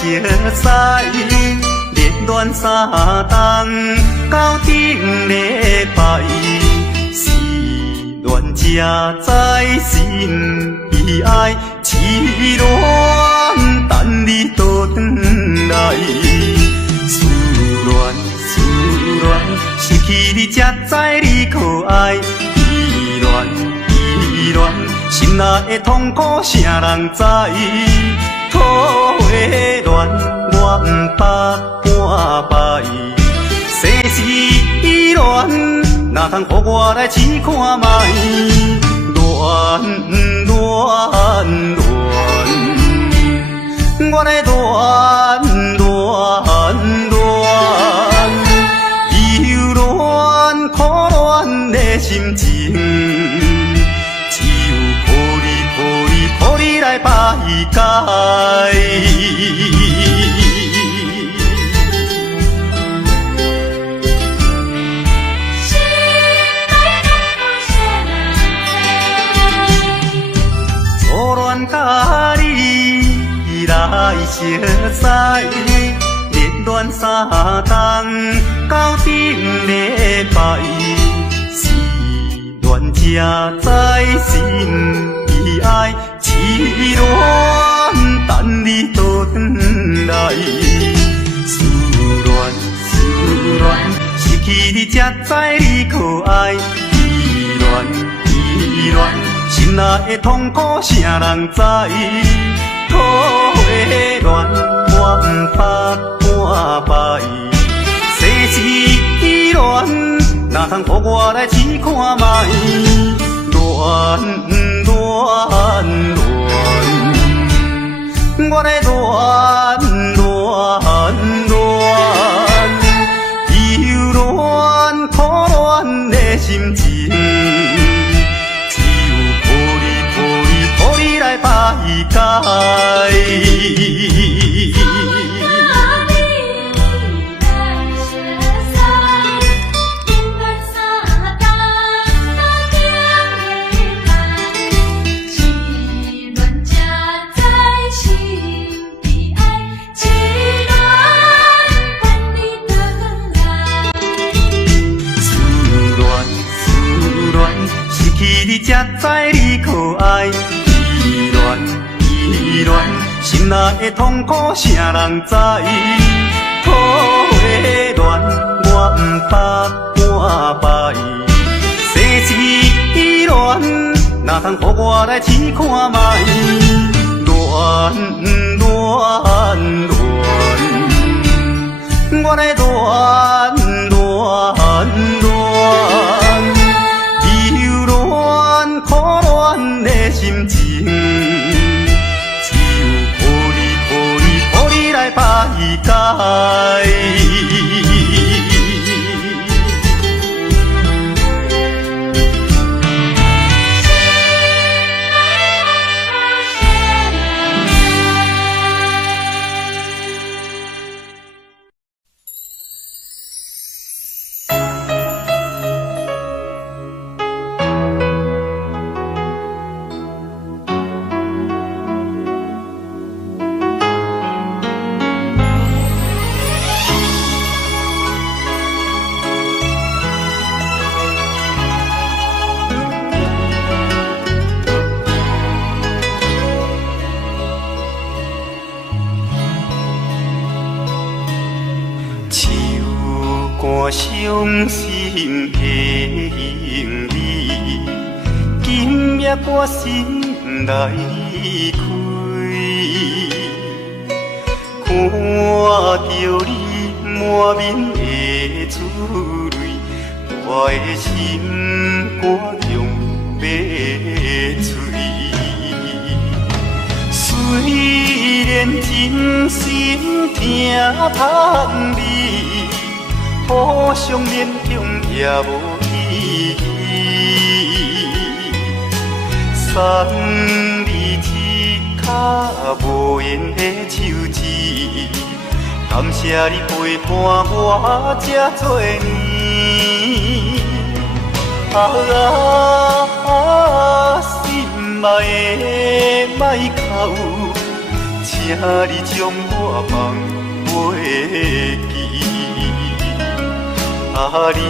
熟悉，热恋三冬到顶礼拜，是恋才知心悲哀，痴恋等你倒转来。思恋，失去你才知你可爱，依恋，心内的痛苦谁人知？土的恋我不捌半摆，世事恋哪通予我来试看卖？恋，我来忧恋苦恋的心情，只有抱你来排解。初恋甲你来熟悉，热恋三冬到顶礼拜，是恋才知心悲哀，痴恋等你倒转来。思恋，失去你才知你可爱，依恋，心内的痛苦谁人知？土的恋我不捌半摆，世事恋哪通予我来试看卖？恋，我来忧恋苦恋的心情，只有抱你来排解。你才知你可爱，依恋，心内的痛苦谁人知？土的恋我不捌半摆，世事恋哪通予我来试看卖？恋，我来苦恋的心情，只有抱你来排解。伤心的行李，今夜我心来开，看着你满面的珠泪，我的心肝中要碎。虽然真心疼盼你，互相勉强也无意义，送你一脚无缘的手指，感谢你陪伴我这多年。心爱的莫哭，请你将我放袂记。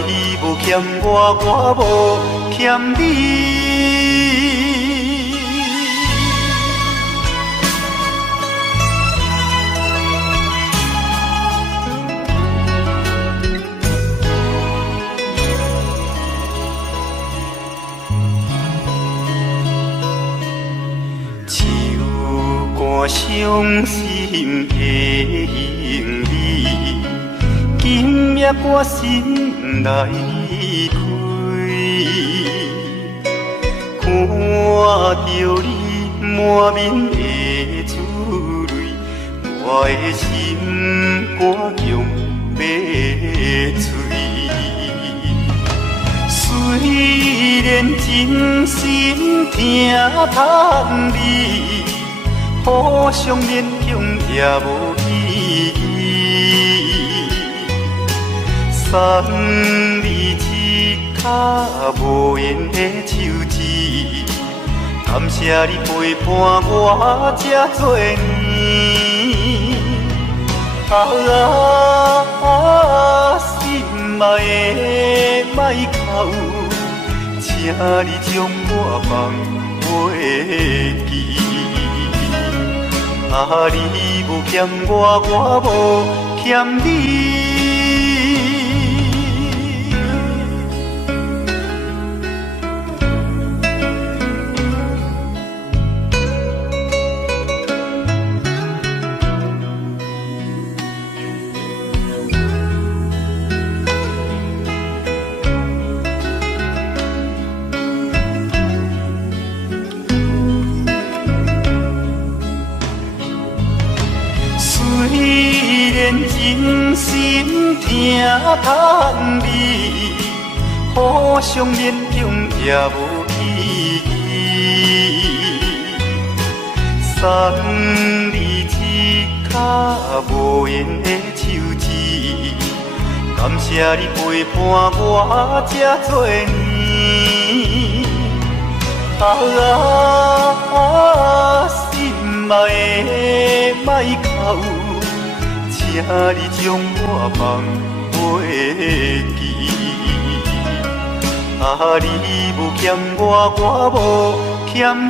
你无欠我，我无欠你。我伤心的行李，今夜我心内开，看着你满面的珠泪，我的心肝强要碎。虽然真心疼痛你。互相勉强也无意义，送你一卡无言的手指，感谢你陪伴我这多年。心爱的莫哭，请你将我放袂记。你无欠我，我无欠你。真心疼痛你，互相勉强也无意义。送你一卡无言的手指，感谢你陪伴我这多年。心爱的莫哭。请你将我放袂记，你无欠我，我无欠你。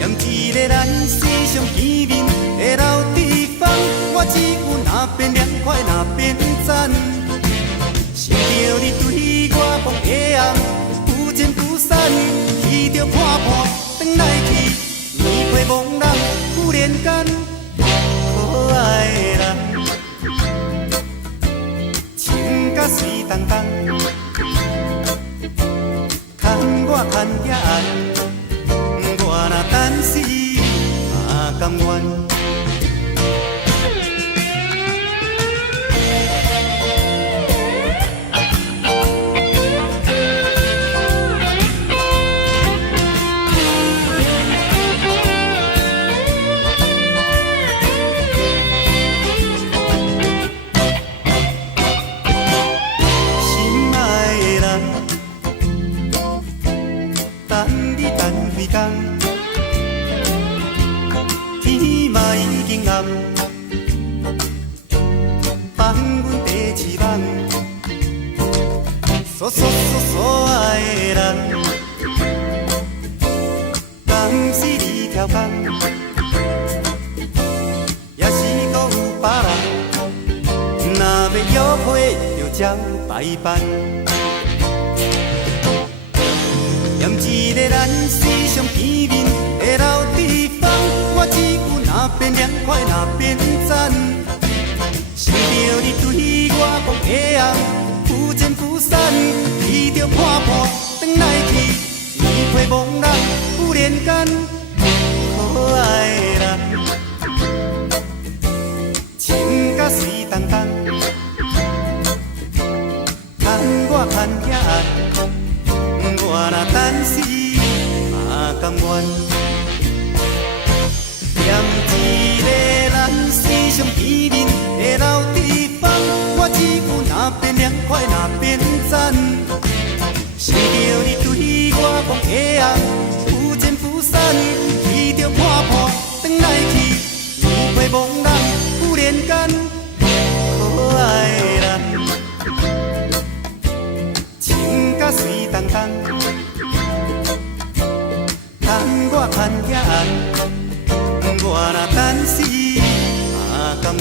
嫌一个咱世上见面的老地方，我只有那边凉快那边赞。想着你对我望的红，不见不散，去着看看，转来去，年岁茫然，忽然间，可爱的人，情甲水动动，牵我牵遐暗。我若等死嘛甘愿。心爱的人，等你。所爱的人，敢是你挑工，也是搁有别人，若要约会就照排班。嫌一个咱时常见面的老地方，我只有那边凉快那边赞。想着你对我讲的红，不见不散，伊着破破转来去，年岁茫然忽然间，可爱的人，情甲水动动，牵我牵遐。我若等死嘛甘愿，嫌一个咱时常见面的老地方，我只有那边凉快那边赞。想着你对我讲的红，不见不散，伊着破破转来去，年岁茫然忽然间，可爱的人，情甲水动动。牵我牵遐红，我若等死嘛甘愿。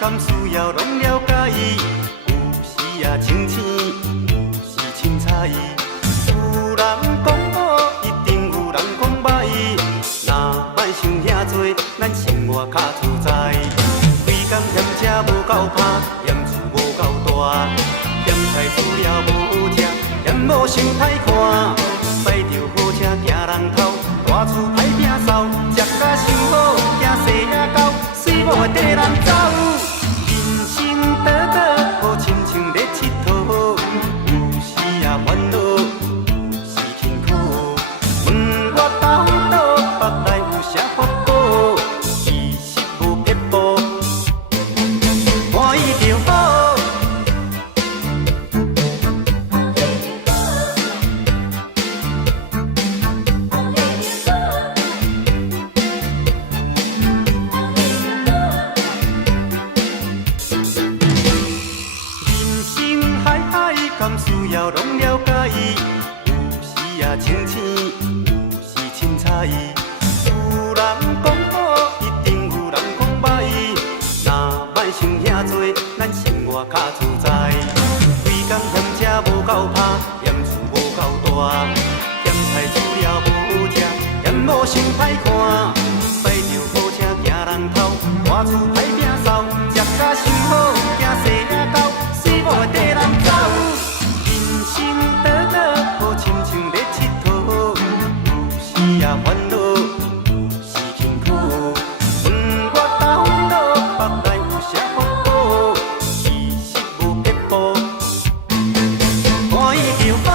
敢需要拢了解，有时也清醒，有时凊彩。有人讲好，一定有人讲歹。若莫想遐多，咱生活较自在。规工嫌车无够拍，嫌厝无够大，嫌菜煮了无好食，嫌某想歹看。驶着好车行人头，大厝歹摒扫，食甲伤好，惊细仔狗，水某会缀人走。短短好亲像咧佚佗，有时也烦恼，有时辛苦。问我到倒腹内有啥法宝，其实无撇步，欢喜就好。敢需要拢了解，有时也清醒，有时凊彩。有人讲好，一定有人讲歹。若莫想遐多，咱生活较自在。规工嫌车无够拍，嫌厝无够大，嫌菜煮了无好食，嫌某想歹看。驶着好车行人头，大厝歹摒扫，食甲伤好，惊细仔狗，水某会缀人走。短短好亲像咧佚佗，有时也烦恼，有时辛苦。问我到倒腹内有啥法宝，其实无撇步，欢喜就好。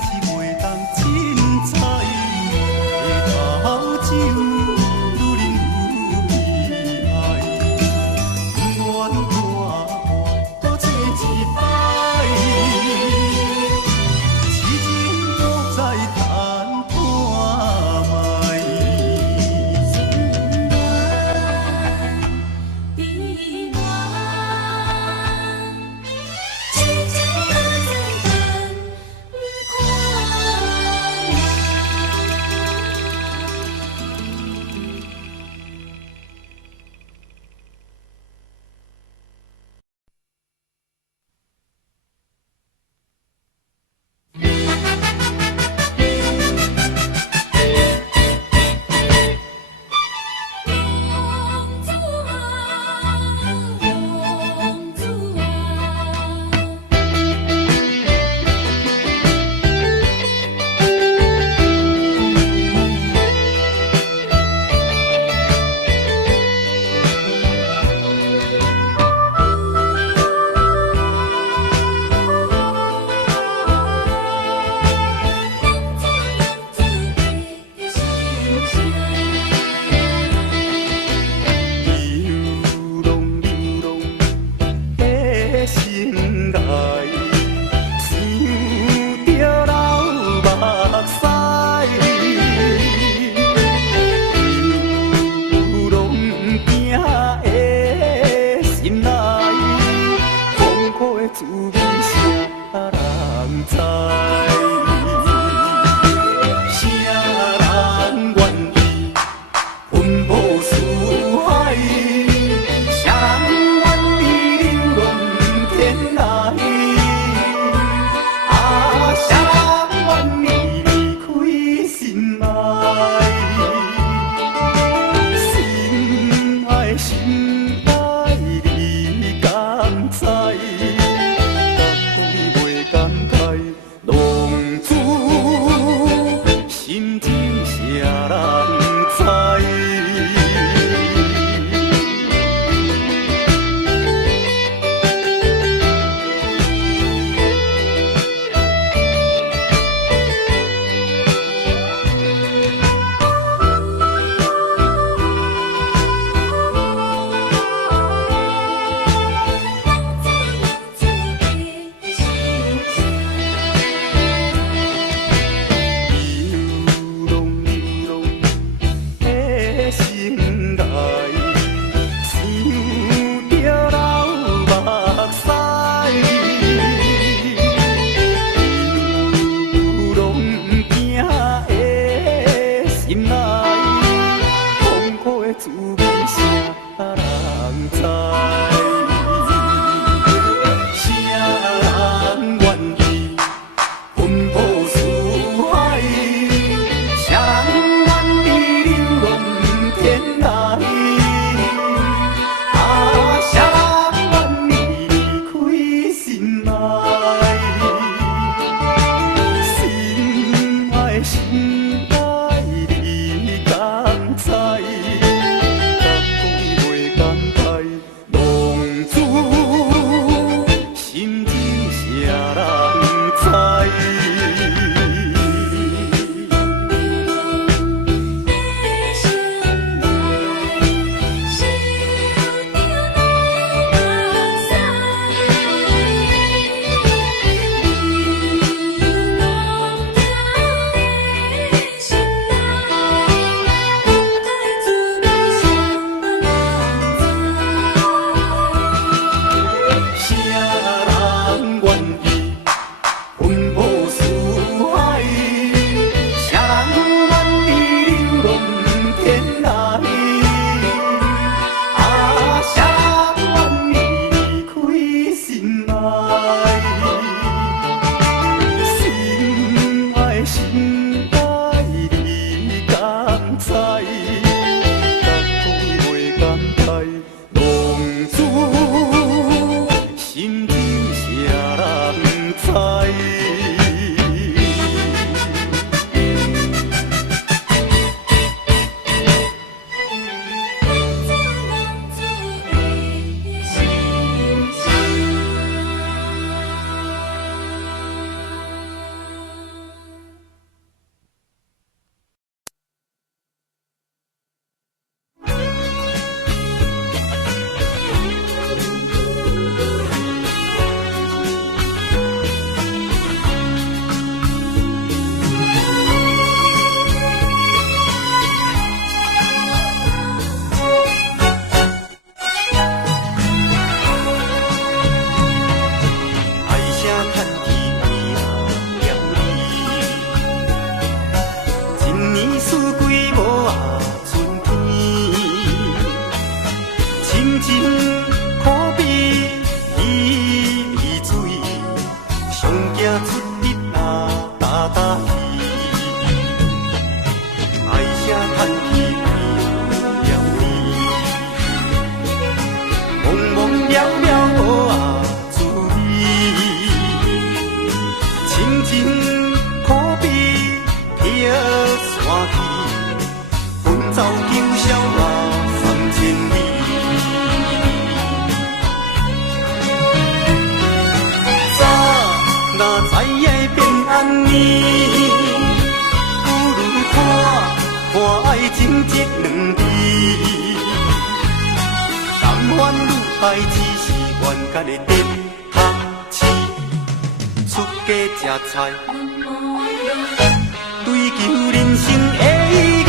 是袂当凊彩，下头酒愈啉愈悲哀，不愿大半搁坐一摆，痴情又再谈看卖。心乱悲乱，似规无啊春天，清清可比伊滴水，上行出日啊大大鱼，爱声叹气为了你，茫茫渺渺无啊滋味，清清可比飘山去，奔走九霄啊3000里。若知影会变安尼，不如看爱情这两字。但愿愈爱只是冤家的电学市，出家吃菜，追求人生的意义。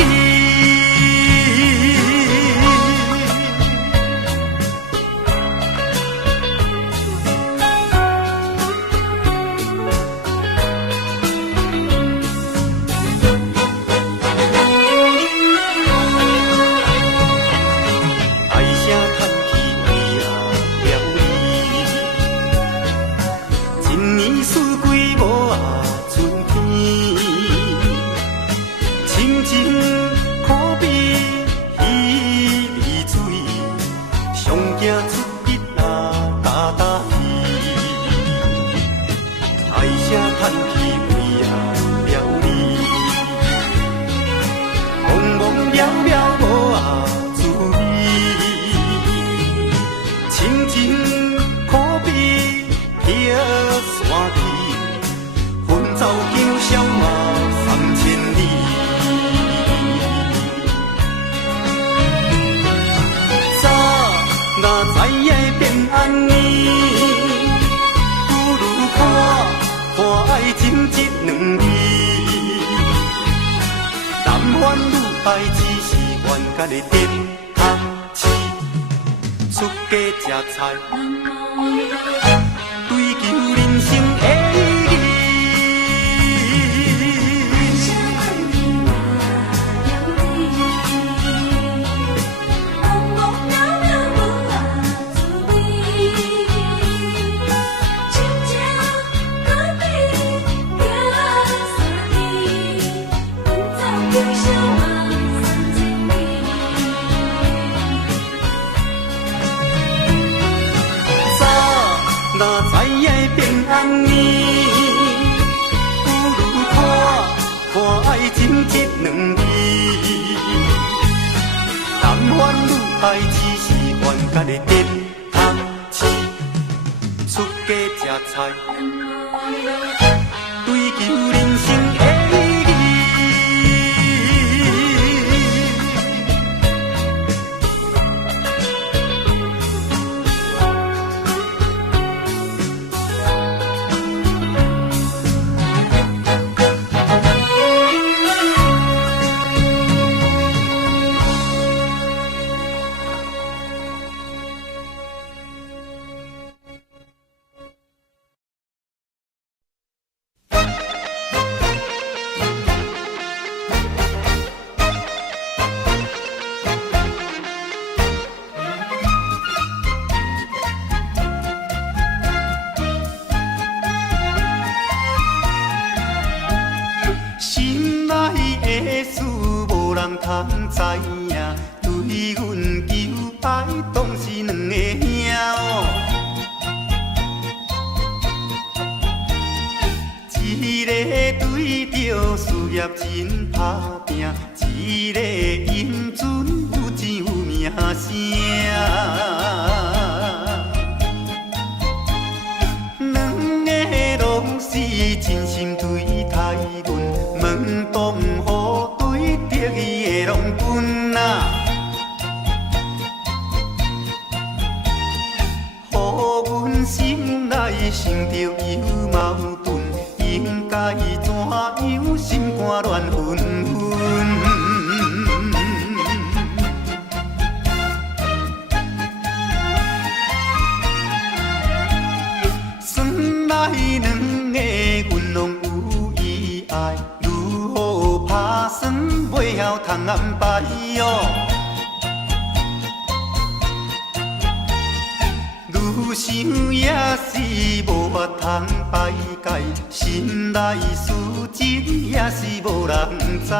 爱只是冤家的电学市，出家吃菜，追求人生的意义。若知影会变安尼，不如看爱情这两字。但愿愈爱只是冤家的电学市，出家吃菜，追求人生的意义。通知影，对阮求爱当是两个兄哦。一个对着事业真打拼，一个英俊有钱有名声。两个拢是真心对待阮，门当户对得意的拢分啊。予阮心内生着有矛盾，应该怎样心肝乱纷纷？算来两个阮拢有意爱，如何打算袂通安排哦。愈想也是无法通排解，心内事情也是无人知。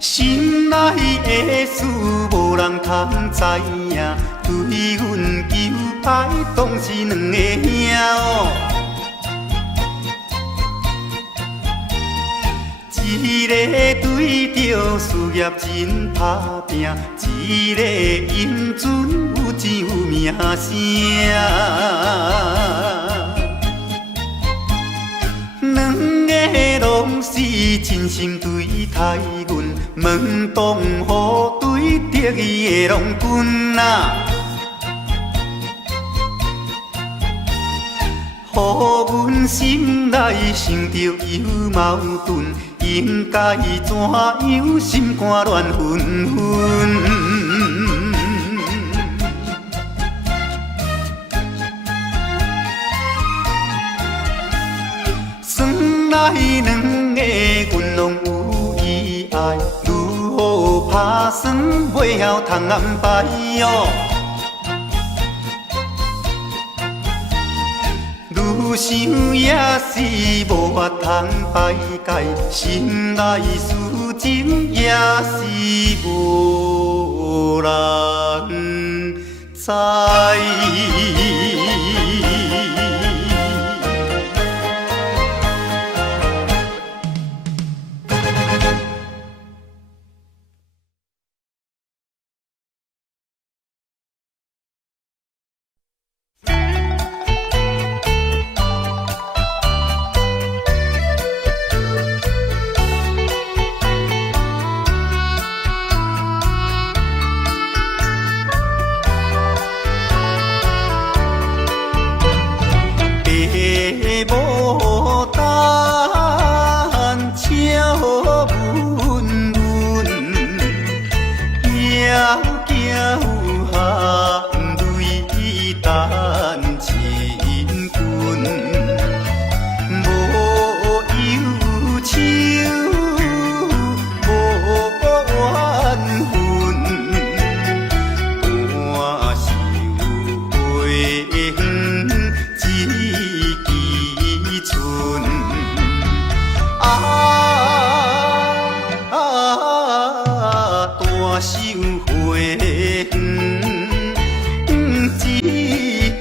心内的事无人通知影，对阮求爱当是两个兄哦。一个对着事业真打拼，一个英俊有钱有名声。两个拢是真心对待阮，门当户对得意的郎君啊，予阮心内想着有矛盾，应该怎样心肝乱纷纷。咱两个阮拢有意爱，如何打算袂晓通安排哦？愈想也是无法通排解，心内事情也是无人知。牡丹笑温润，遥遥含泪等亲君，无忧愁，无怨恨，半袖花远，知己春。大袖花远，知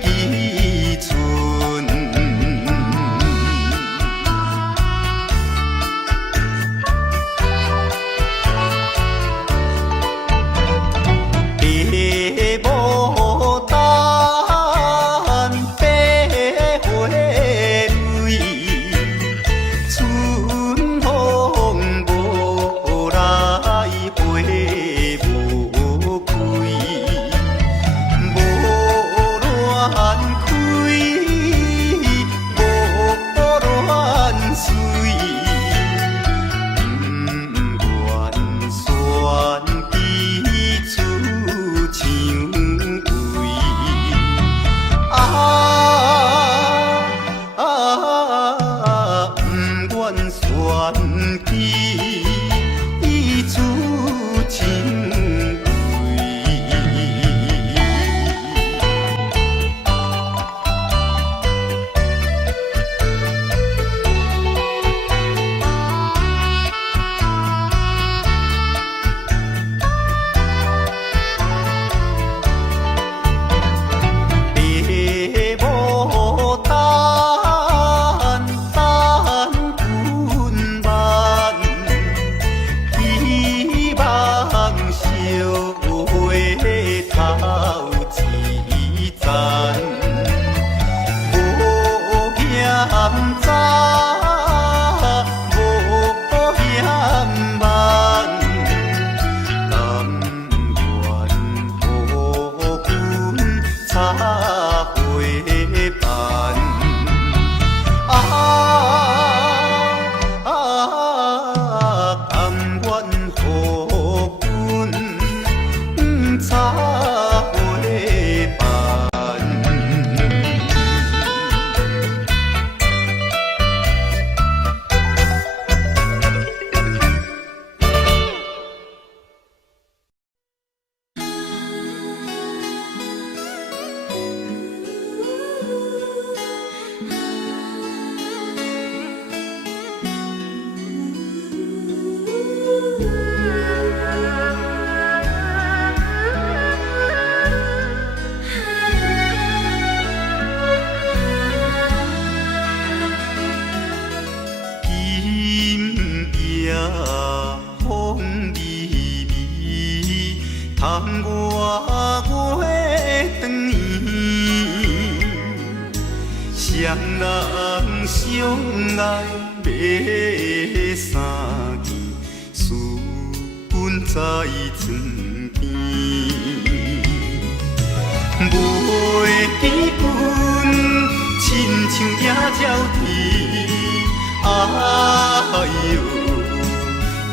己春。牡丹白花蕊，春风无来花无开，窗外月长圆，双人相爱要三更，思阮在床边。袂记阮亲像野鸟啼，哎哟，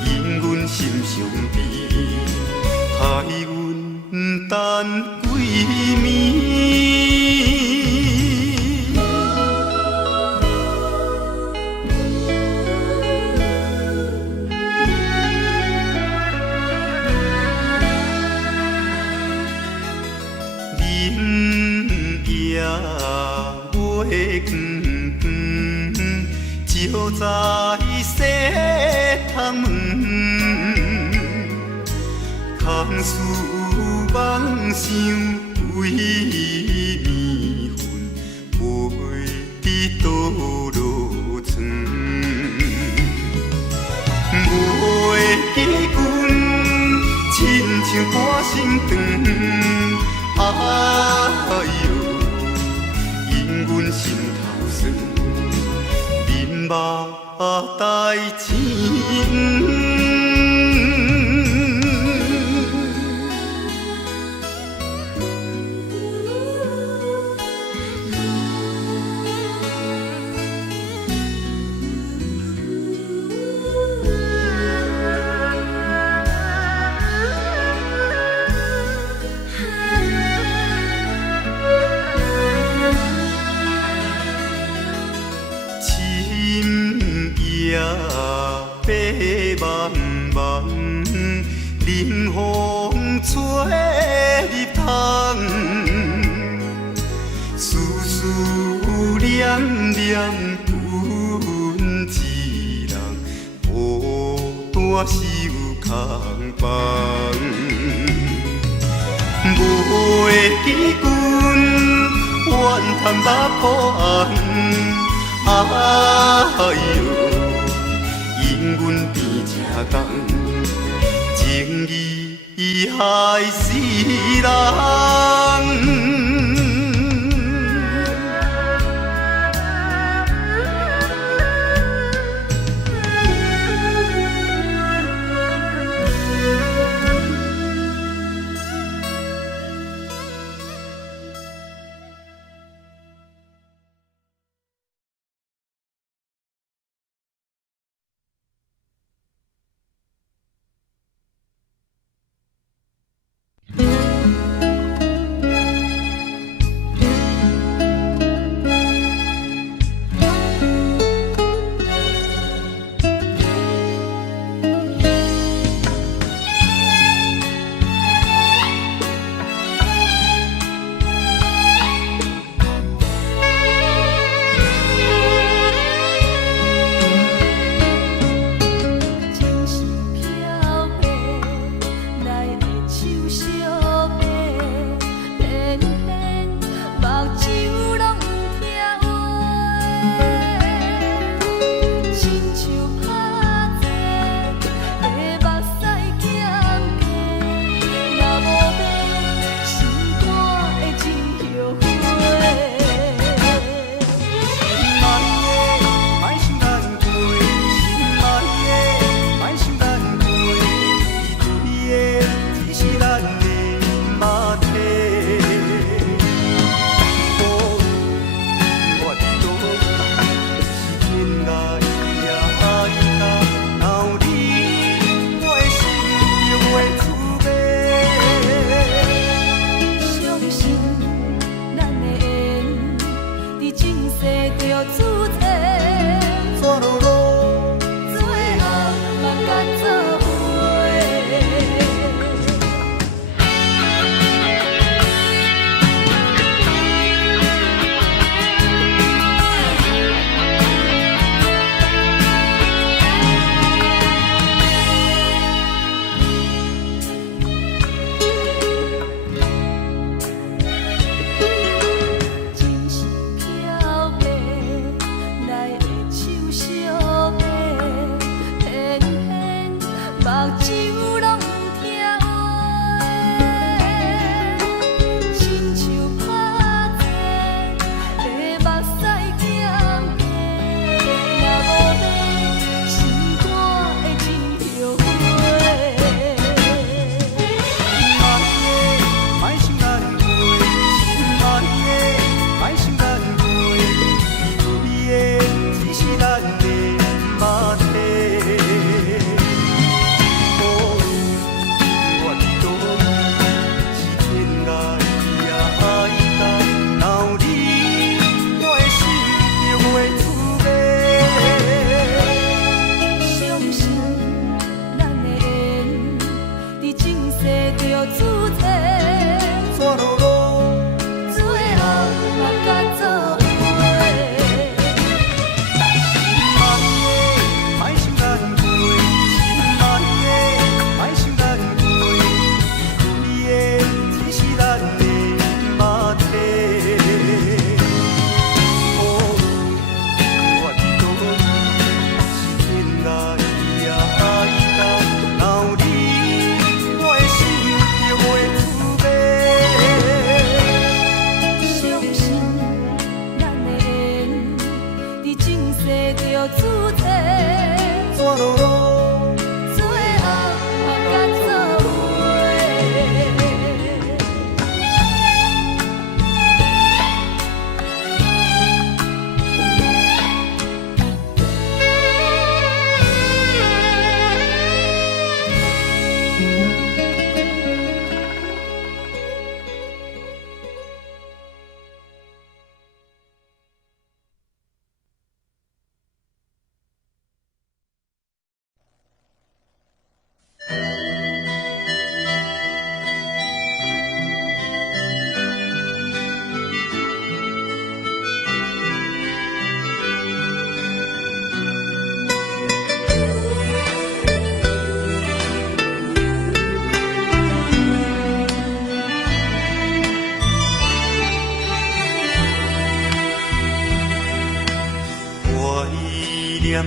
因阮心伤悲，害阮等几暝。月光光，照在西窗门，空思梦想为暝昏，飞伫倒落床。袂记阮亲像半身长，哎哟。因阮心头酸，面目带情。夜白茫茫，冷风吹入窗，思思念念阮一人，孤单守空房。袂记阮怨叹目抱红，哎哟。因阮变这重，情义害死人。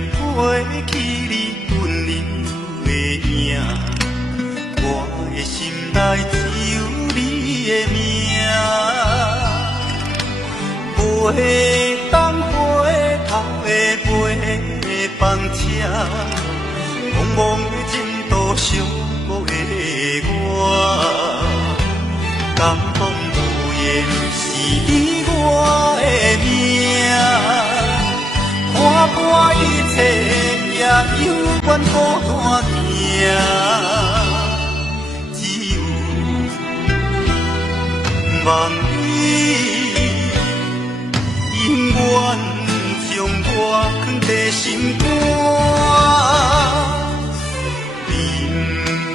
回去你温柔的影，我的心内只有你的名。袂当回头的飞放车，茫茫的前途寂寞的我，感动无言是你我的命。看破一切，也犹原孤单行，只有望你永远将我藏在心肝，忍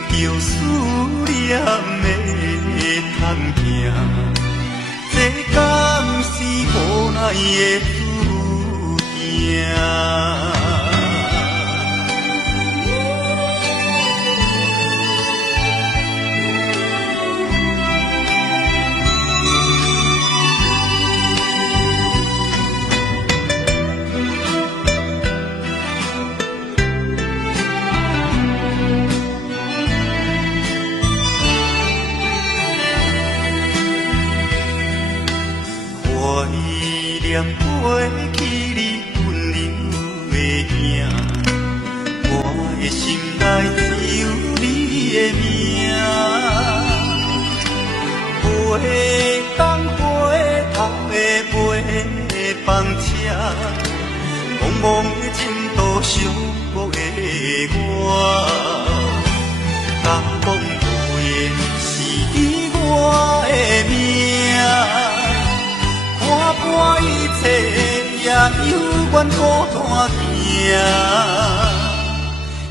着思念的叹行，这敢是无奈的怀念过去你温柔的影，我的心内只有你的名。袂当回头的飞放车，茫茫的前途寂寞的我，感动无言是你我的命。看破一切，也犹原孤单行，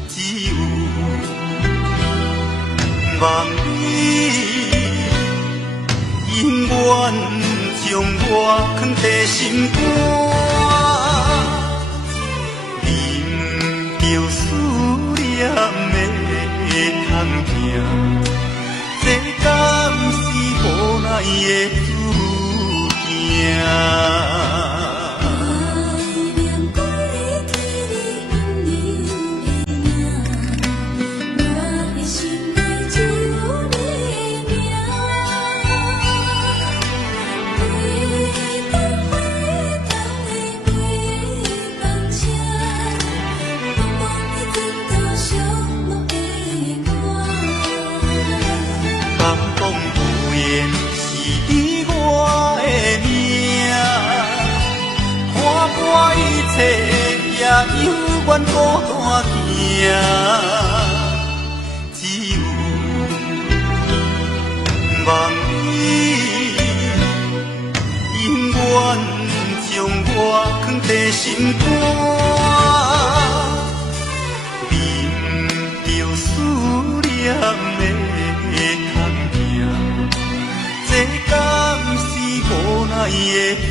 只有望你永远将我藏在心肝，忍着思念的叹行，这敢是无奈的怀念过去你温柔的影，我的心内只有你的名。袂当回头的飞放车，茫茫的前途寂寞的我，感动无言是你我的命，看破一切，也犹原孤单行，只有望你永远将我藏在心肝，忍着思念的叹行，这敢是无奈的命。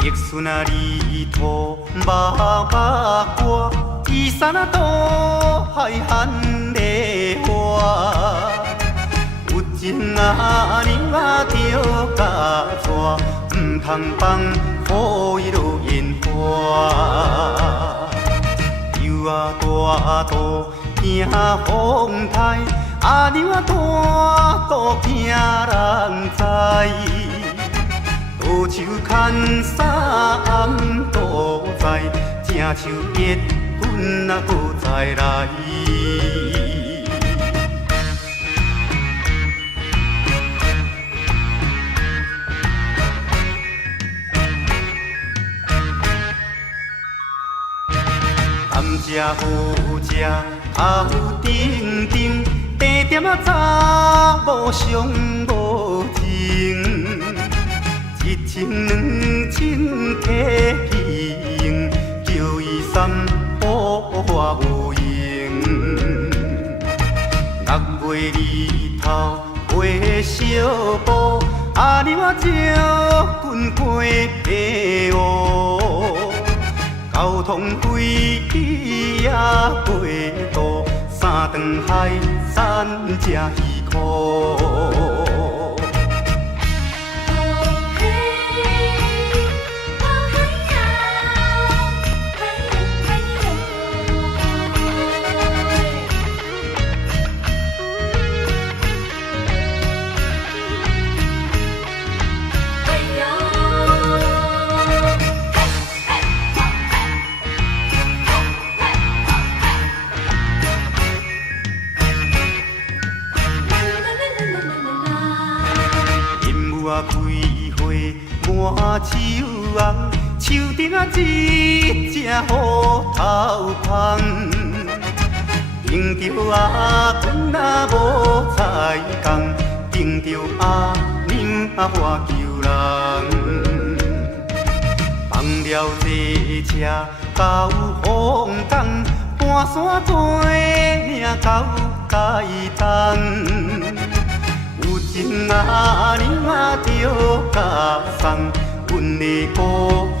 玉树那里头把歌，伊山那多海岸的花，有情啊娘啊着甲带，唔通放予伊落烟花。油啊大渡惊风台，啊娘啊大渡惊人知。乌手牵衫都在，正像结婚啊搁再来。无食，头顶顶，地点啊查某上无情，一千两千客去叫伊三宝我有用。6月日头买小布，阿娘啊招军过平湖。交通费也过度，3顿海产才2箍。满手红，手顶啊一只虎头蜂，盯着阿公啊无菜工，盯着阿娘啊我求人。放了这车到风港，半山做命到街东。有情阿娘啊着甲送，阮的故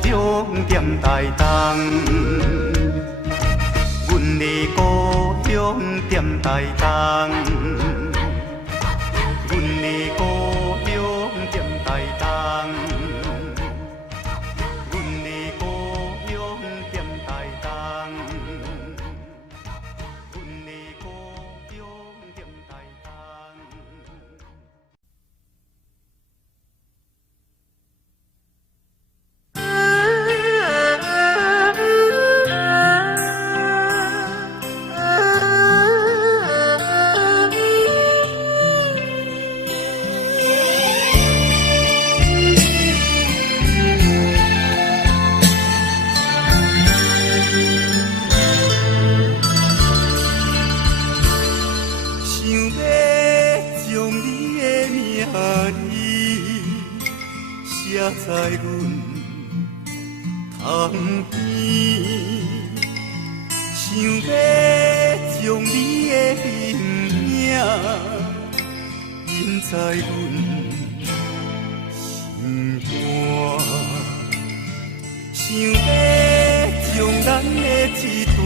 乡踮台东，阮的故乡踮台东，阮的故乡踮台东，阮的故乡踮台东，阮的故乡踮台东。在阮窗边，想要将你的名印在阮心肝，想要将咱的一段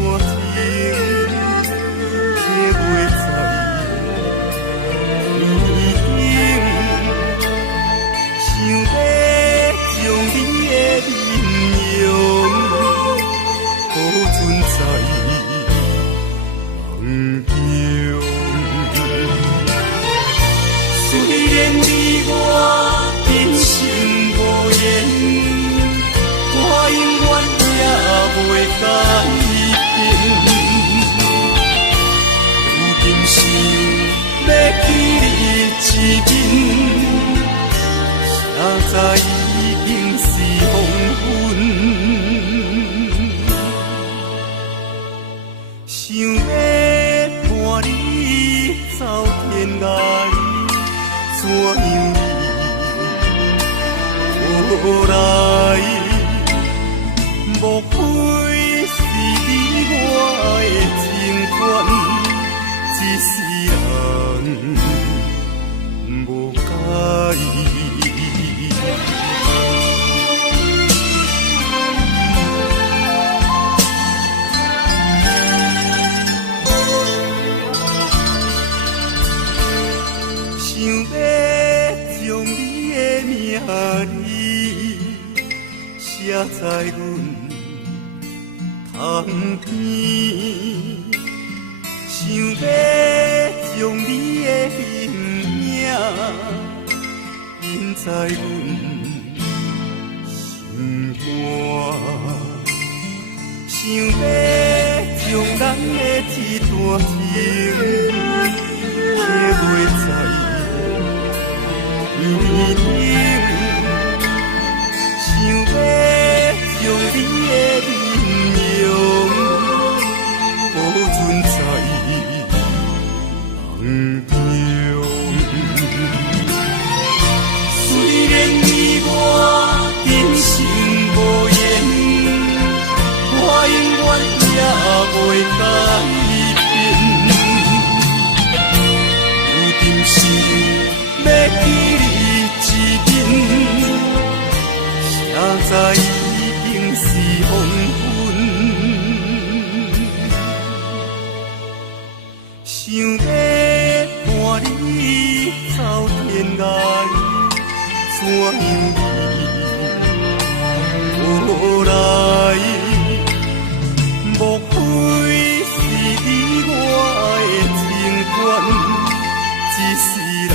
情刻画在面顶，想要。将你的面容保存在梦中。虽然你我今生无缘，我永远也袂改变。有今生要记你一面，写在。已是黄昏，想要伴你走天涯，怎样你来？莫非是你我的情缘，只是人无解。写在阮窗边，想要将你的名印在阮心肝，想要将咱的一段情刻画在面顶。想要将你的面容中。虽然你我今生无缘，我永远也袂改变。有阵时要记你一面，谁知已经是黄昏。想要伴你走天涯，怎样你无来？莫非是你我的情缘，一世人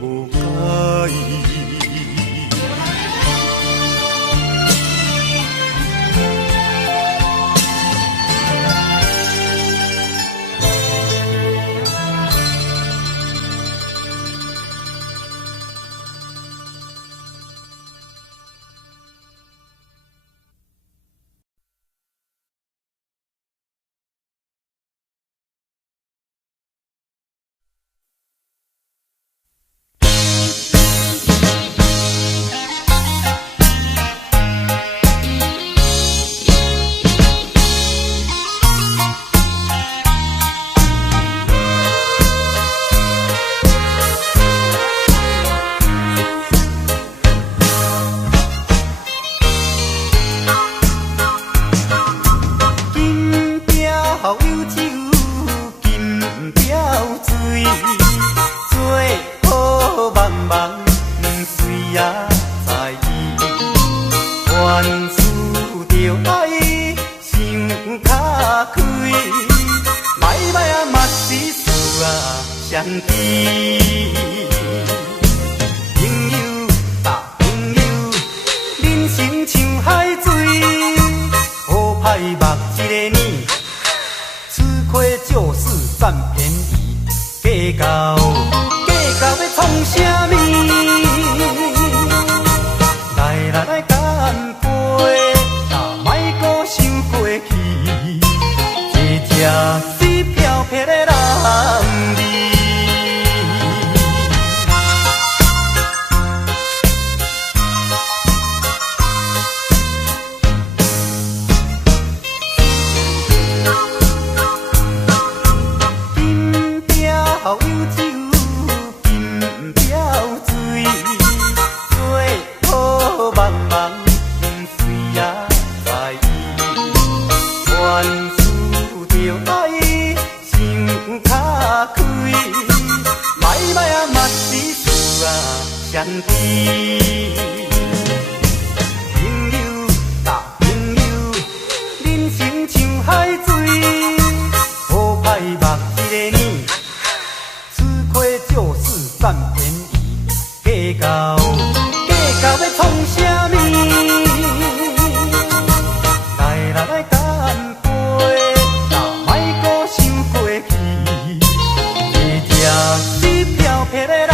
无解。相知，朋友啊朋友，人生像海水，好歹目一个呢，吃亏就是占便宜，计较要创啥物？来干杯，莫搁想过去，一只水飘飘的人儿。相知，朋友啊朋友，人生像海水，好歹目一个呢，吃亏就是占便宜，计较要创啥物？来干杯，莫搁想过去，一只水飘飘的人儿。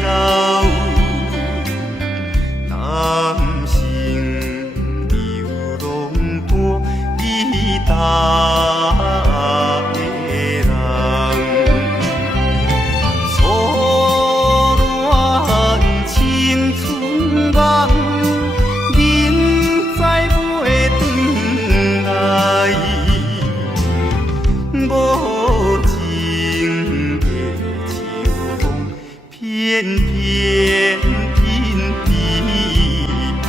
老，男性流浪伴你答的人，错乱青春梦，人再袂转来。无情的秋风，偏偏引悲哀。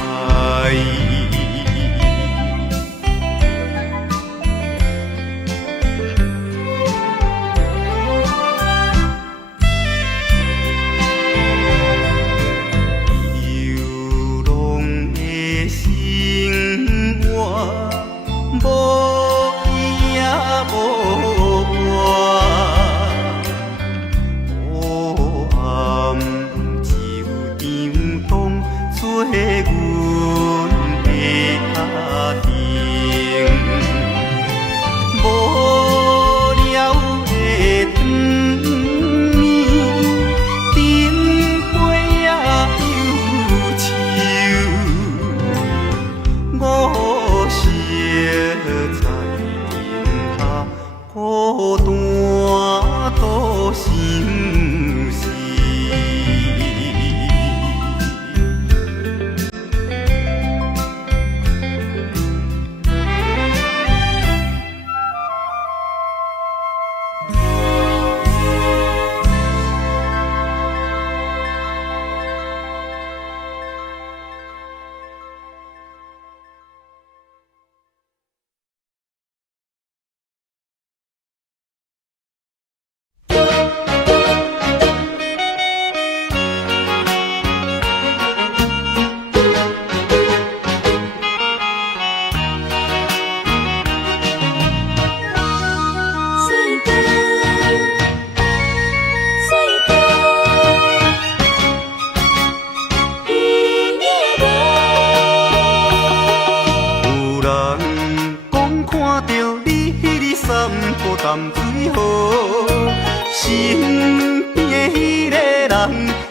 流浪的生活，无伊也无我，黑暗只有张灯做阮的家庭，无聊的长暝，顶杯也忧愁。我烧在灯下，孤单度心事。淡水河，身边的迄个人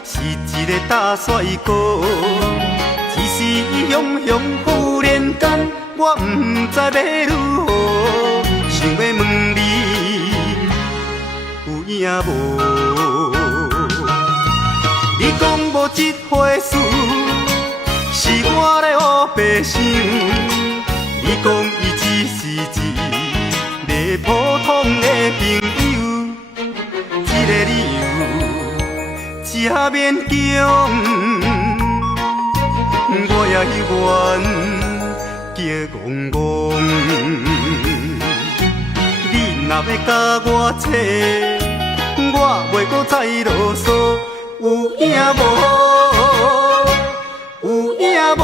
是一个大帅哥。一时雄雄，忽然间我不知要如何，想要问你有影无？你讲无这回事，是我咧黑白想。你讲伊只是一个普通的朋友，这个理由真勉强，我也愿叫戆戆。你若要甲我扯，我袂搁再啰嗦，有影无？有影无？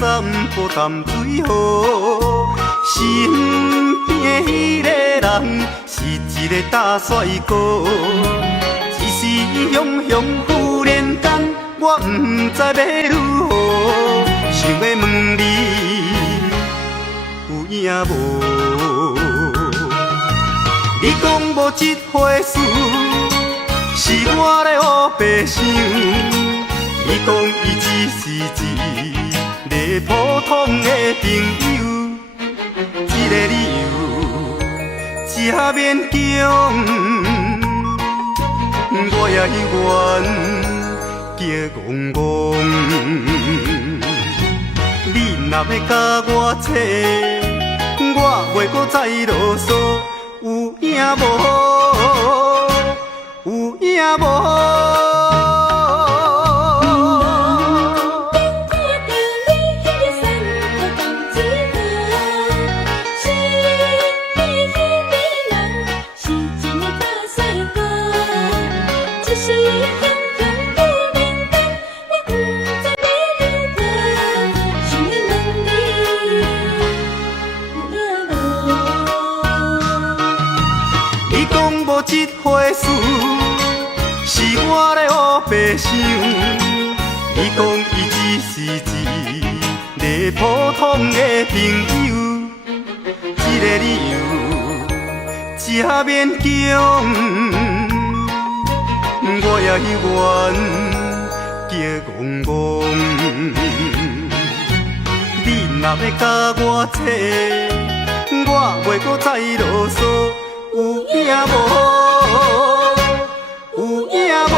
散步淡水河，身边的迄个人是一个大帅哥。一时雄雄，忽然间我不知要如何，想要问你有影无？你讲无这回事，是我咧黑白想。你讲伊只是一个普通的朋友，这个理由真勉强，我也愿叫戆戆。你若要甲我扯，我袂搁再啰嗦，有影无？有影无？花事，是我咧黑白想。你讲伊只是一个普通的朋友，这个理由真勉强，我也愿叫戆戆。你若要甲我扯，我袂搁再啰嗦，有影无？有影无？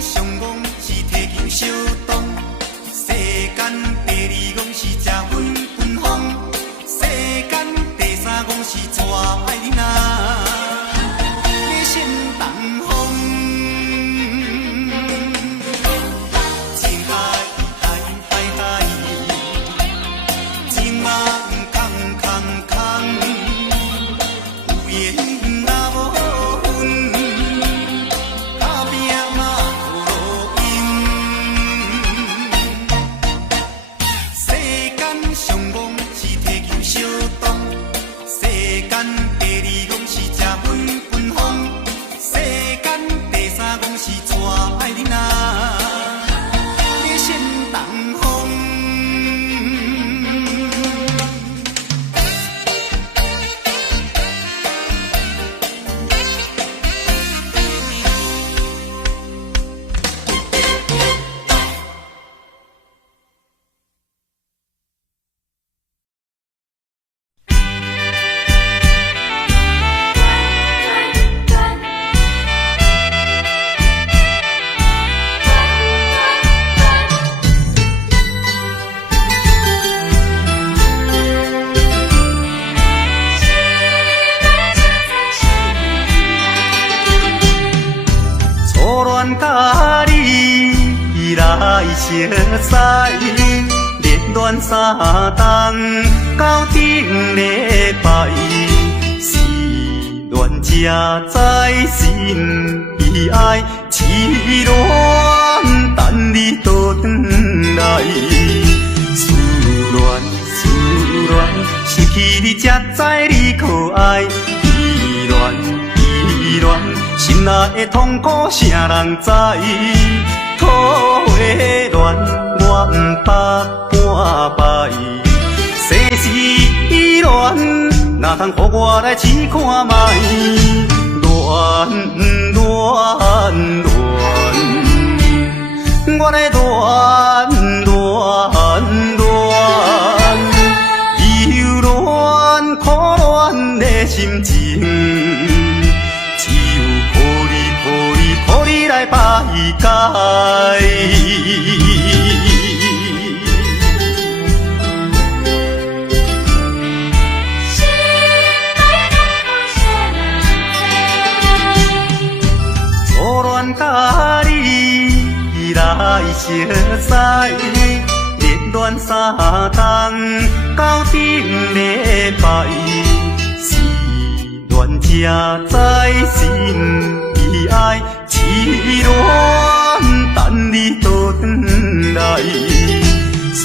相望是地球相同。相使，热恋3冬，到顶礼拜，是恋才知心悲哀，痴恋等你倒转来，思恋，失去你才知你可爱，依恋，心内的痛苦谁人知？土花恋，我不捌半摆。世事恋，哪通予我来试看卖？恋，我来恋，忧恋苦恋的心情，只有抱你来排解。初恋甲你来相使，热恋3冬，到顶礼拜，是恋才知心悲哀，痴恋等你倒转来，思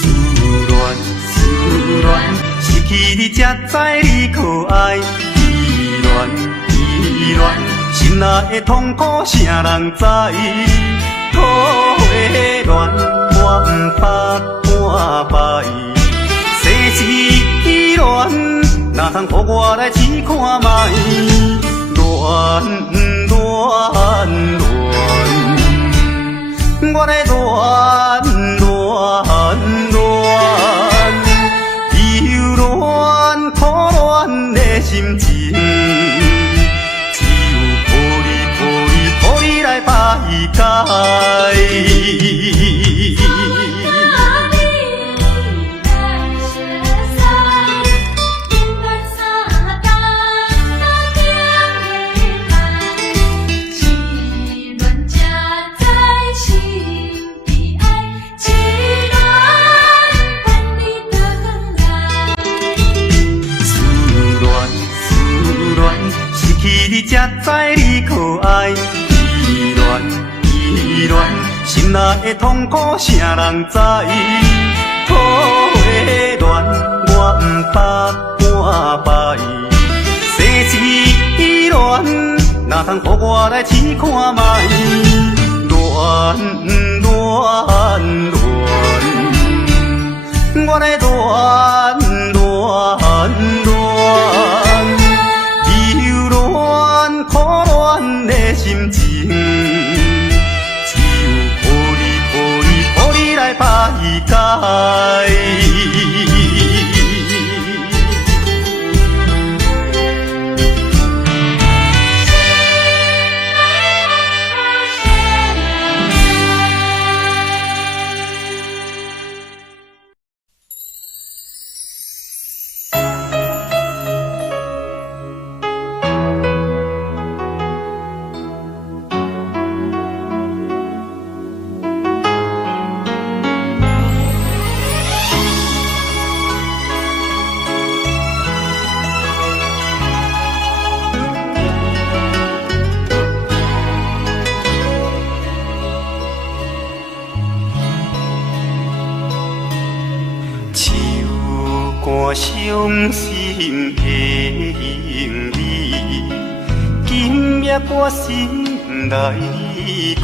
恋，失去你才知你可爱，依恋。心内的痛苦谁人知？土花恋，我不捌半摆。世事恋，哪通予我来试看卖？恋，我来恋，忧恋苦恋的心情。抱你来排解。你才知你可爱，依恋，心内的痛苦谁人知？土花恋，我不捌半摆。世事恋，哪通予我来试看卖？恋，我来恋。苦恋的心情，只有抱你来排解。伤心的行李，今夜我心来开，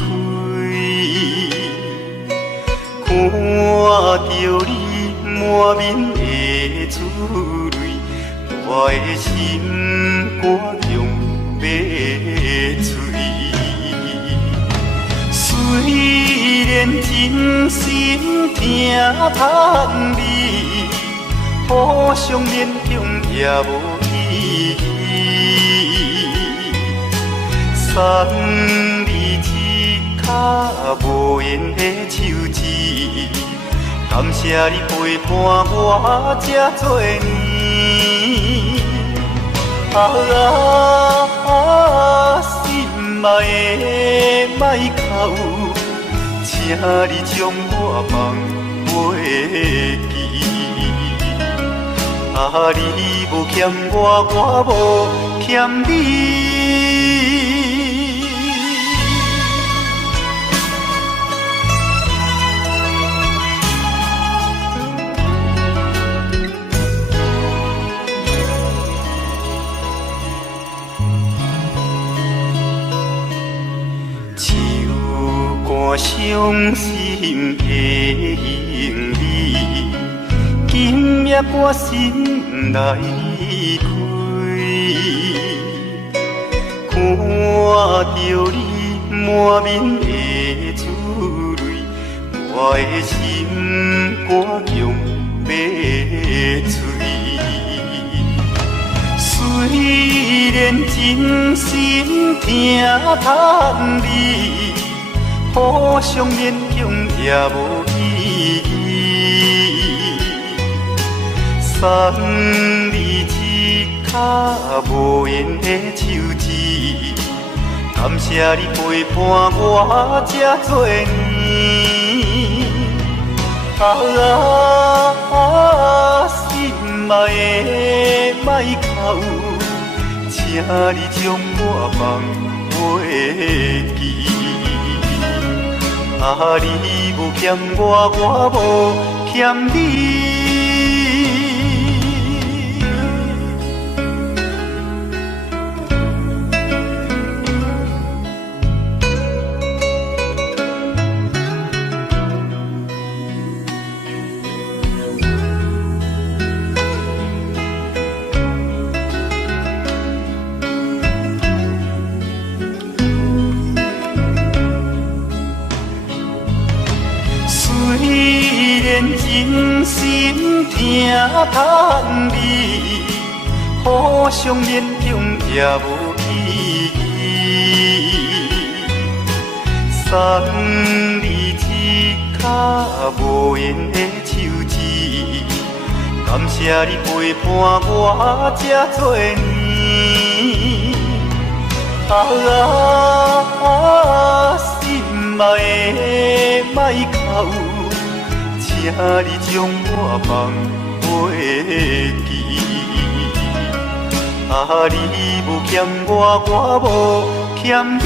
看着你满面的珠泪，我的心肝中要碎。虽然真心疼盼你，互相恋中也无意义，送你一卡无言的手指，感谢你陪伴我这多年。心爱的莫哭，痴你将我放袂记。你无欠我，我无欠你。伤心的行李，今夜我心内开，看着你满面的珠泪，我的心肝强要碎。虽然真心疼叹你。互相勉强也无意义，送你一卡无言的手指，感谢你陪伴我这多年。心爱的莫哭，请你将我放袂记。你无欠我，我无欠你。虽然真心疼叹你，互相勉强也无意义。送你一卡无言的手指，感谢你陪伴我这多年。心爱的莫哭，请你将我放袂记。你无欠我，我无欠你。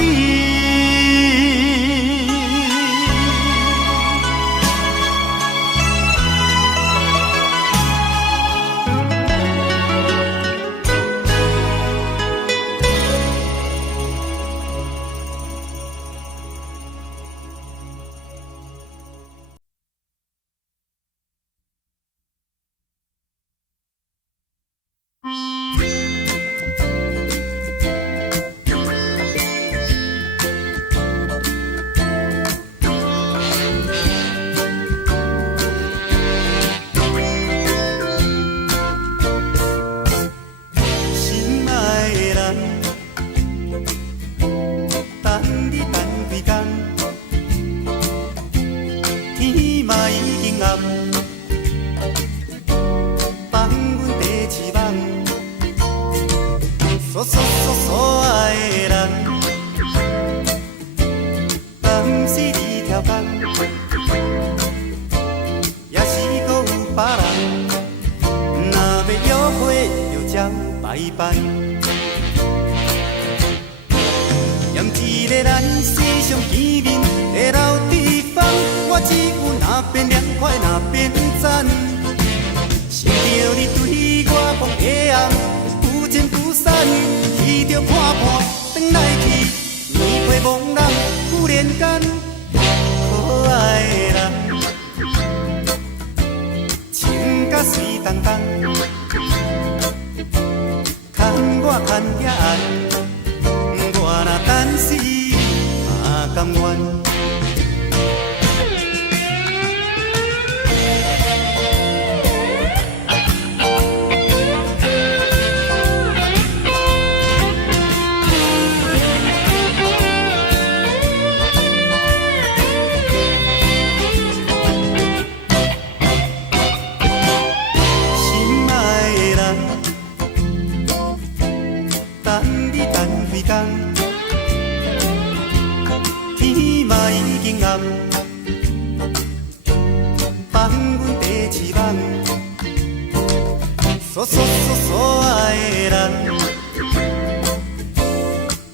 所爱的人，但是你条工，也是搁有别人。若要约会，就将拜拜。嫌一个咱时常见面的老地方，我只有那边凉快，那边赞。想着你对我讲的红，不见不散。伊着看看，转来去，年岁茫然，忽然间，可爱的人，情甲水动动，牵我牵遐爱，我若等死嘛甘愿。放阮第一梦，所爱的人，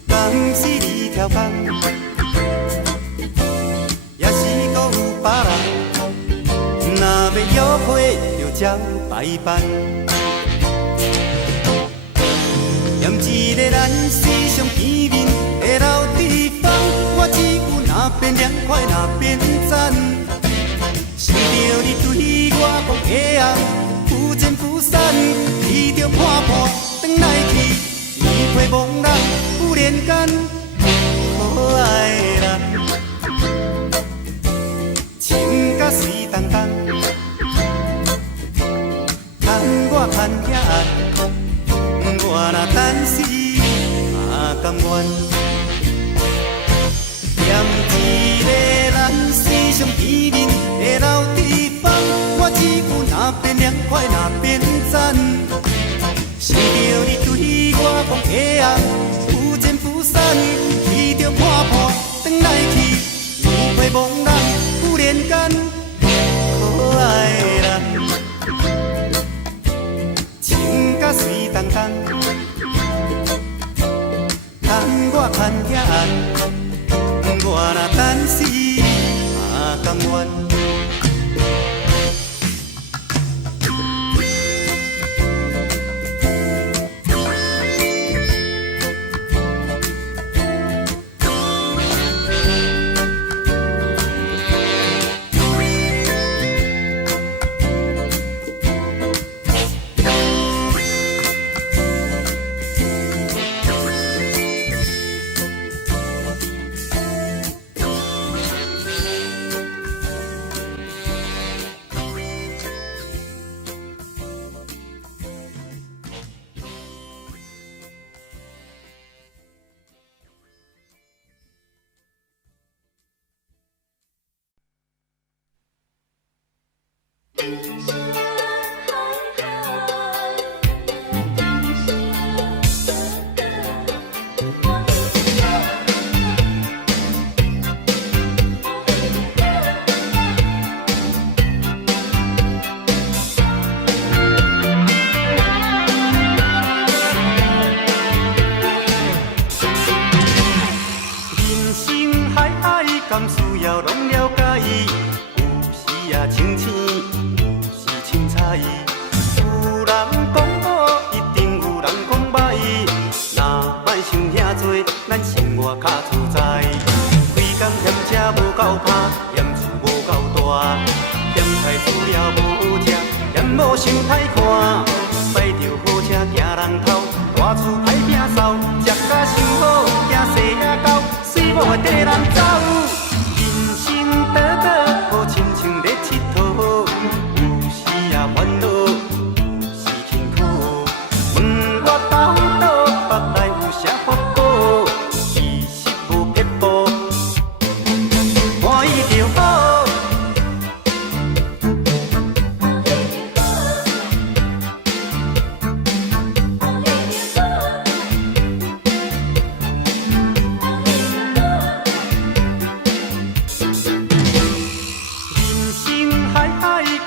敢是你超工，也是搁有别人，若要约会就照排班。踮一个咱时常见面的老地方，我只有那边凉快那边赞。想着你对我讲的暗，不见不散，伊着看破转来去，年岁茫然不连干，可爱的人，情甲水当当，牵我牵遐暗。我若等死嘛甘愿，踮一个咱时常见面的老地方，我只有那边凉快那边赞。想着你对我讲的暗，不见不散，伊着看破转来去，年岁茫然不连干，可爱的人，情甲水当当。牵我牵遐暗，我若等死嘛甘愿。敢需要拢了解，有时也清醒，有时凊彩。有人讲好，一定有人讲歹。若莫想遐多，咱生活较自在。规工嫌车无够拍，嫌厝无够大，嫌菜煮了无食，嫌某想歹看。驶着好车行人头，大厝歹摒扫，食甲伤好，惊细仔狗，水某会跟人走。短短好亲像咧佚佗，有时也烦恼，有时辛苦。问我到倒腹内有啥福报，其实无撇步，欢喜就好。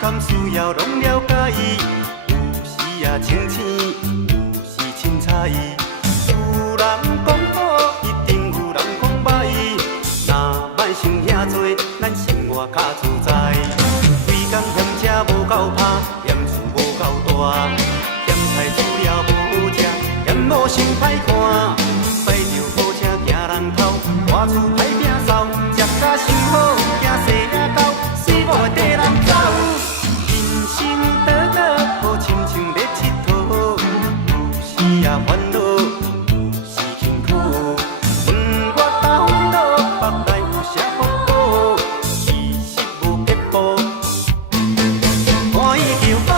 敢需要拢了解，有时也清醒，有时凊彩。有人讲好，一定有人讲歹。若莫想遐多，咱生活较自在。规工嫌车无够拍，嫌厝无够大，嫌菜煮了无食，嫌某想歹看。驶着好车行人头，大厝歹摒扫，食甲伤好，惊细仔狗，水某会跟人走。短短好亲像咧佚佗，有时也烦恼，有时辛苦。问我到倒腹内有啥福报，其实无撇步，欢喜就好。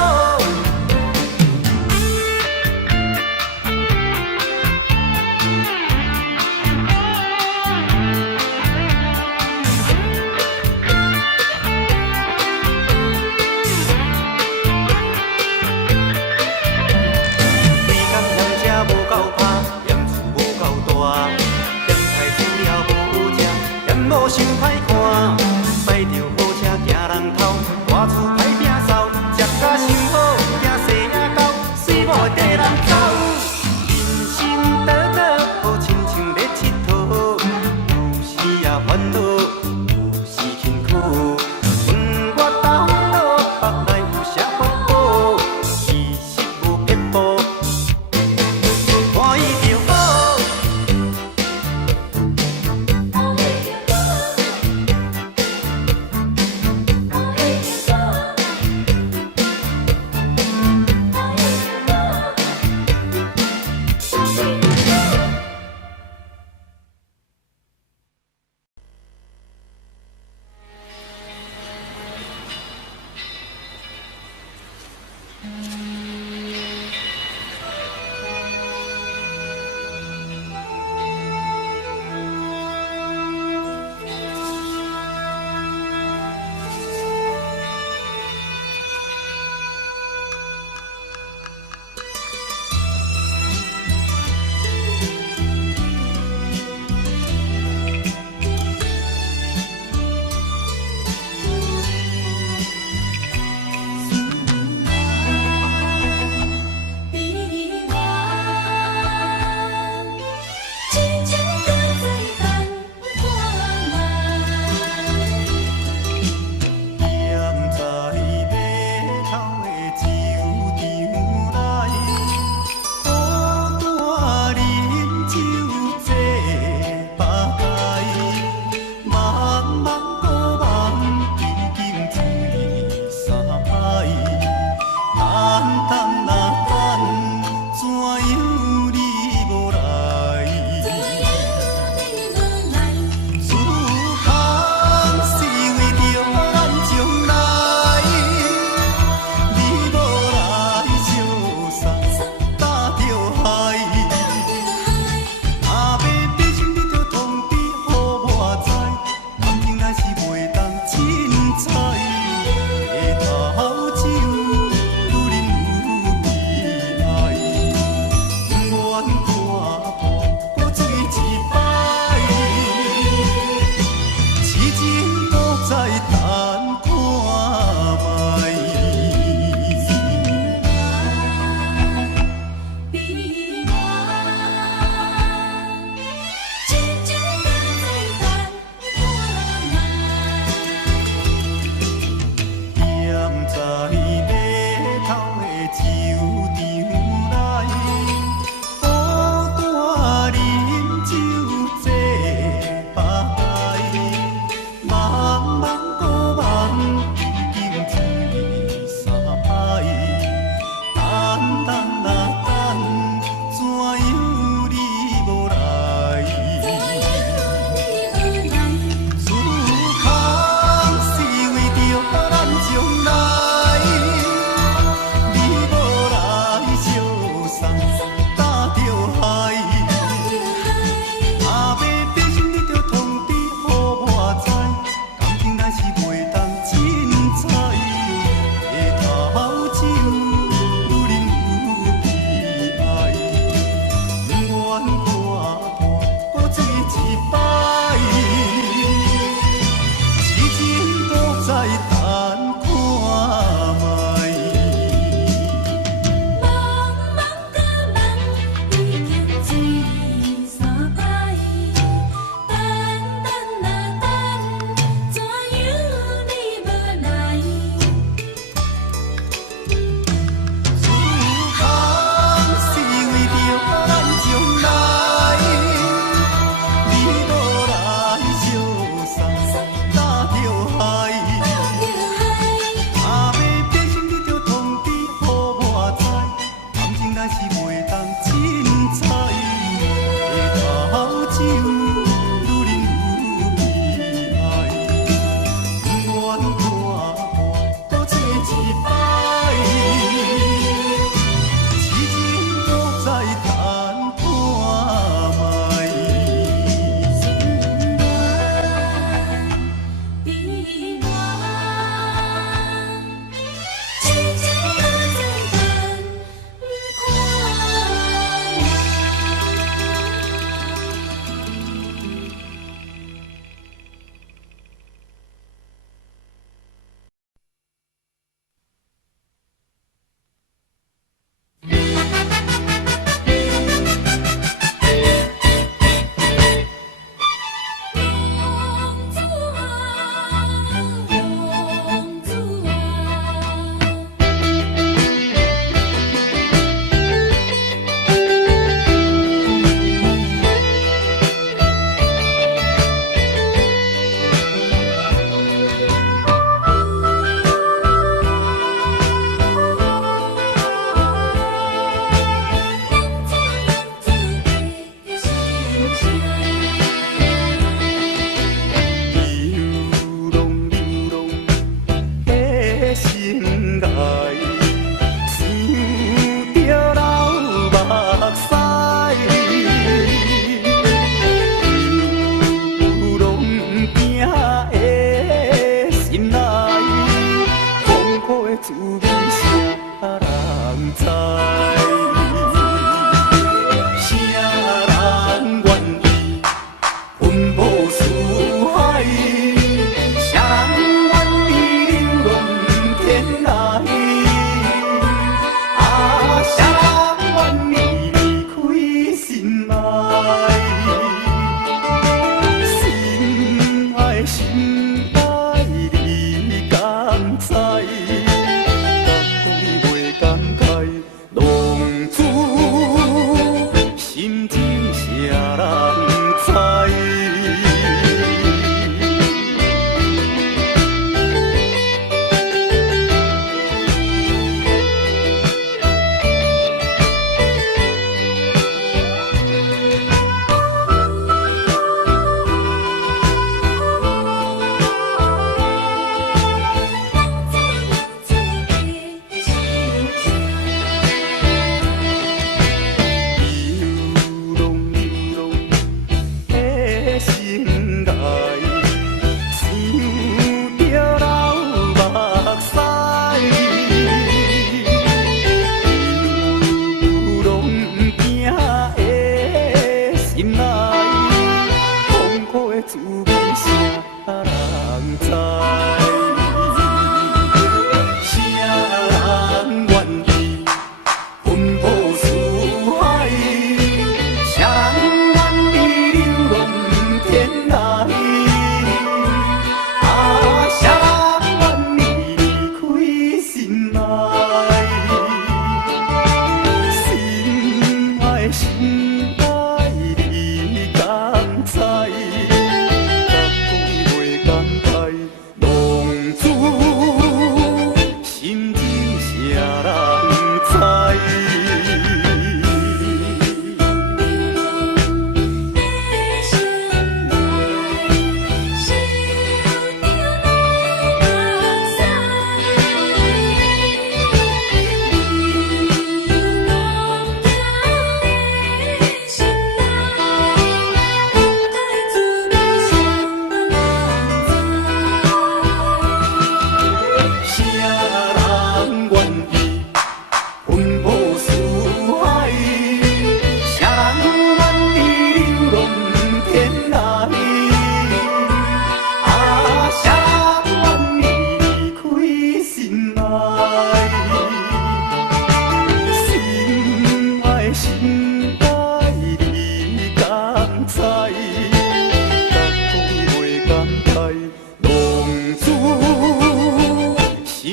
子，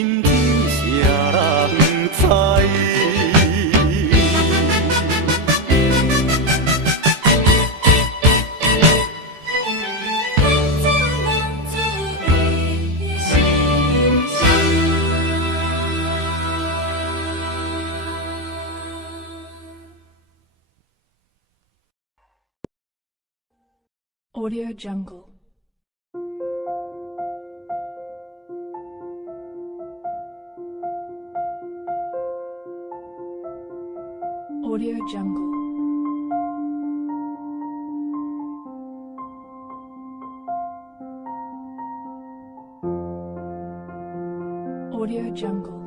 心情谁人知？Audio Jungle. Audio Jungle. Audio Jungle.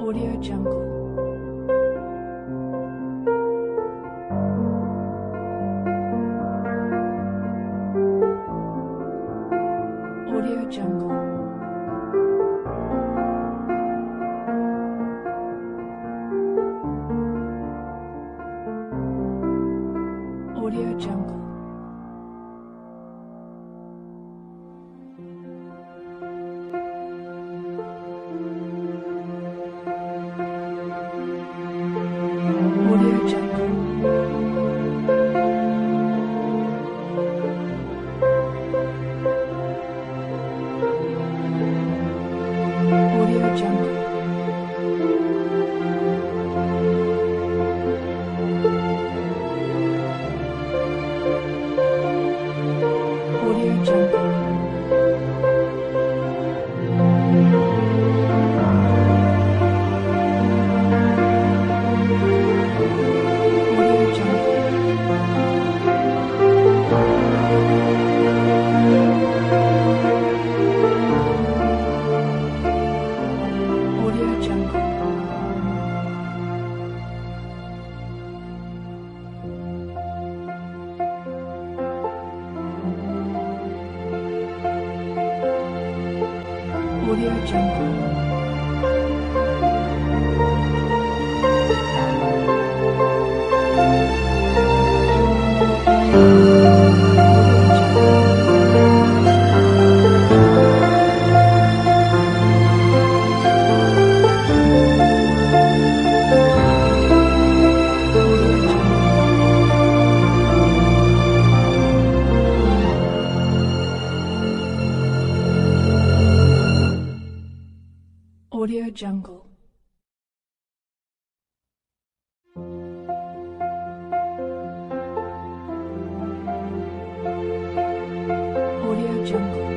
Audio Jungle. Audio Jungle. Audio Jungle. Audio Jungle. Audio Jungle. Audio Jungle. Audio Jungle. Audio Jungle. Audio Jungle. Audio Jungle. Audio Jungle.